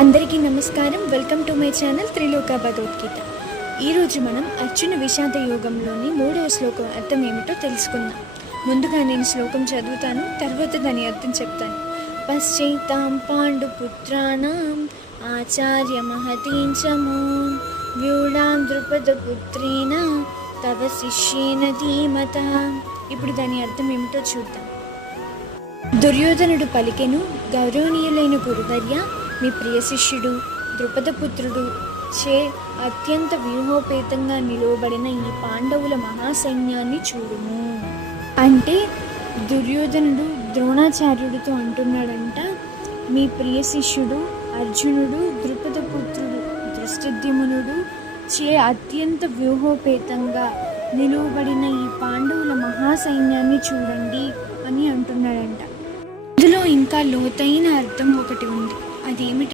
అందరికీ నమస్కారం. Welcome to my channel త్రిలోక భగవద్గీత. ఈరోజు మనం అర్జున విషాద యోగంలోని 3వ శ్లోకం అర్థం ఏమిటో తెలుసుకుందాం. ముందుగా నేను శ్లోకం చదువుతాను, తర్వాత దాని అర్థం చెప్తాను. పశ్చైతాం పాండుపుత్రాణం ఆచార్య మహతీం చమో వ్యూఢాం ద్రుపదపుత్రేణ తవ శిష్యేన ధీమత. ఇప్పుడు దాని అర్థం ఏమిటో చూద్దాం. దుర్యోధనుడు పలికెను, గౌరవనీయులైన గురువర్య, మీ ప్రియ శిష్యుడు ద్రుపదపుత్రుడు చే అత్యంత వ్యూహోపేతంగా నిలువబడిన ఈ పాండవుల మహాసైన్యాన్ని చూడుము. అంటే దుర్యోధనుడు ద్రోణాచార్యుడితో అంటున్నాడంట, మీ ప్రియ శిష్యుడు అర్జునుడు ద్రుపదపుత్రుడు ధృష్టద్యుమ్నుడు చే అత్యంత వ్యూహోపేతంగా నిలువబడిన ఈ పాండవుల మహాసైన్యాన్ని చూడండి అని అంటున్నాడంట. ఇందులో ఇంకా లోతైన అర్థం ఒకటి ఉంది. అదేమిటి